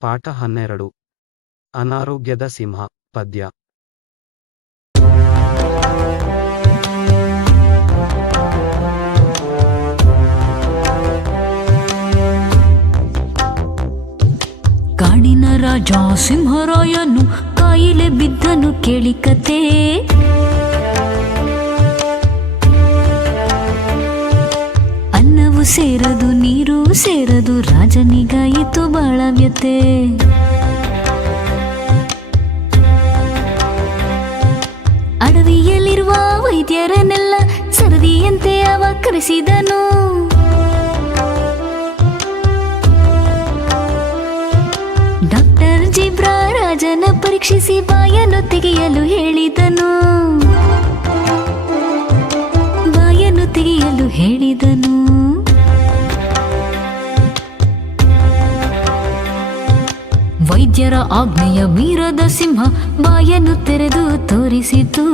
ಪಾಠ ಹನ್ನೆರಡು. ಅನಾರೋಗ್ಯದ ಸಿಂಹ ಪದ್ಯ. ಕಾಡಿನ ರಾಜ ಸಿಂಹರಾಯನು ಕಾಯಿಲೆ ಬಿದ್ದನು ಕೇಳಿ ಸೇರದು ನೀರು, ಸೇರದು ರಾಜನಿಗಾಯಿತು ಬಾಳ ವ್ಯತೆ ಅಡವಿಯಲ್ಲಿರುವ ವೈದ್ಯರನ್ನೆಲ್ಲ ಸರದಿಯಂತೆ ಅವ ಕರೆಸಿದನು. ಡಾಕ್ಟರ್ ಜಿಬ್ರಾ ರಾಜನ ಪರೀಕ್ಷಿಸಿ ಬಾಯನ್ನು ತೆಗೆಯಲು ಹೇಳಿದನು. ಬಾಯನ್ನು ತೆಗೆಯಲು ಹೇಳಿದನು. ವೈದ್ಯರ ಆಜ್ಞೆಯ ಮೀರದ ಸಿಂಹ ಬಾಯನ್ನು ತೆರೆದು ತೋರಿಸಿತು.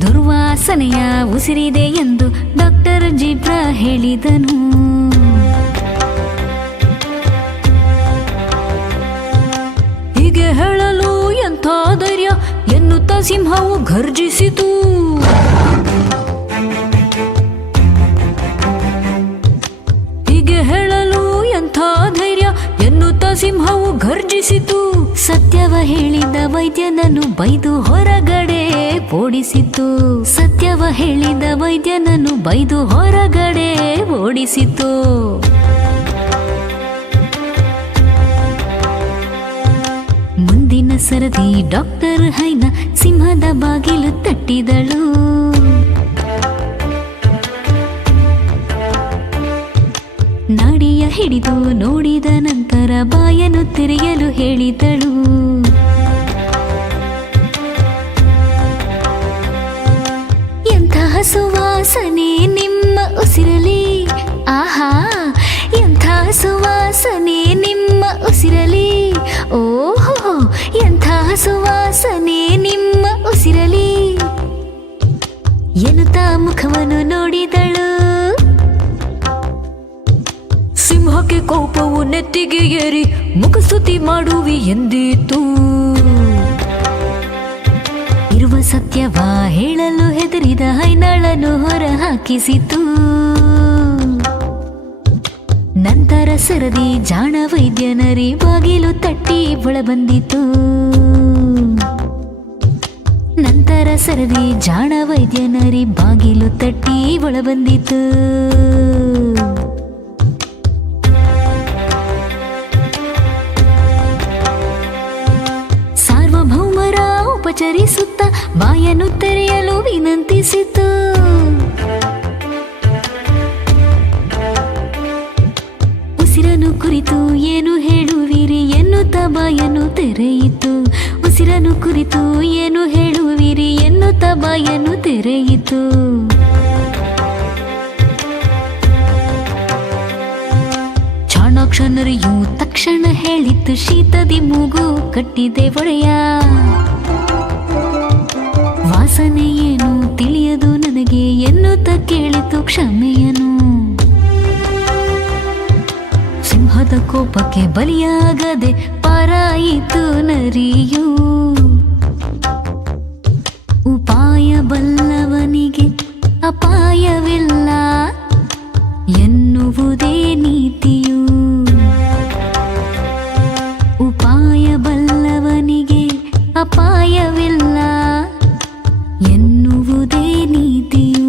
ದುರ್ವಾಸನೆಯ ಉಸಿರಿದೆ ಎಂದು ಡಾಕ್ಟರ್ ಜಿಬ್ರಾ ಹೇಳಿದನು. ಹೀಗೆ ಹೇಳಲು ಎಂಥ ಧೈರ್ಯ ಎನ್ನುತ್ತ ಸಿಂಹವು ಘರ್ಜಿಸಿತು. ಸಿಂಹವು ಘರ್ಜಿಸಿತು. ಸತ್ಯವ ಹೇಳಿದ ವೈದ್ಯನನ್ನು ಬೈದು ಹೊರಗಡೆ ಓಡಿಸಿತು. ಸತ್ಯವ ಹೇಳಿದ ವೈದ್ಯನನ್ನು ಬೈದು ಹೊರಗಡೆ ಓಡಿಸಿತು. ಮುಂದಿನ ಸರದಿ ಡಾಕ್ಟರ್ ಹೈನ ಸಿಂಹದ ಬಾಗಿಲು ತಟ್ಟಿದಳು. ನಾಡಿಯ ಹಿಡಿದು ನೋಡಿದ ನಂತರ ಬಾಯನು ತೆರೆಯಲು ಹೇಳಿದಳು. ಎಂತಹ ಸುವಾಸನೆ ನಿಮ್ಮ ಉಸಿರಲಿ ಆಹಾ! ಎಂಥ ಸುವಾಸನೆ ನಿಮ್ಮ ಉಸಿರಲಿ ಓಹೋ! ಎಂಥ ಸುವಾಸನೆ ನಿಮ್ಮ ಉಸಿರಲಿ ಎನ್ನುತ್ತಾ ಮುಖವನ್ನು ನೋಡಿದಳು. ಸಿಂಹಕ್ಕೆ ಕೋಪವು ನೆತ್ತಿಗೆ ಏರಿ ಮುಖಸ್ತುತಿ ಮಾಡುವಿ ಎಂದಿತು. ಇರುವ ಸತ್ಯವ ಹೇಳಲು ಹೆದರಿದ ಹೈನಾಳನ್ನು ಹೊರ ಹಾಕಿಸಿತು ನಂತರ ಸರದಿ ಜಾಣ ವೈದ್ಯನರಿ ಬಾಗಿಲು ತಟ್ಟಿ ಒಳಬಂದಿತು. ನಂತರ ಸರದಿ ಜಾಣ ವೈದ್ಯನರಿ ಬಾಗಿಲು ತಟ್ಟಿ ಒಳಬಂದಿತು. ಉಪಚರಿಸುತ್ತ ಬಾಯನ್ನು ತೆರೆಯಲು ವಿನಂತಿಸಿತು. ಉಸಿರನ್ನು ಕುರಿತು ಏನು ಹೇಳುವಿರಿ ಎನ್ನುತ್ತ ಬಾಯನ್ನು ತೆರೆಯಿತು. ಉಸಿರನ್ನು ಕುರಿತು ಏನು ಹೇಳುವಿರಿ ಎನ್ನುತ್ತ ಬಾಯನ್ನು ತೆರೆಯಿತು. ಕ್ಷಣರಿಯು ತಕ್ಷಣ ಹೇಳಿತು ಶೀತದಿ ಮೂಗು ಕಟ್ಟಿದೆ ಒಡೆಯ. ಕೇಳಿತು ಕ್ಷಮೆಯನು ಸಿಂಹದ ಕೋಪಕ್ಕೆ ಬಲಿಯಾಗದೆ ಪರಾಯಿತು ನರಿಯು. ಉಪಾಯ ಬಲ್ಲವನಿಗೆ ಅಪಾಯವಿಲ್ಲ ಎನ್ನುವುದೇ ನೀತಿಯು. ಉಪಾಯ ಬಲ್ಲವನಿಗೆ ಅಪಾಯವಿಲ್ಲ ಎನ್ನುವುದೇ ನೀತಿಯು.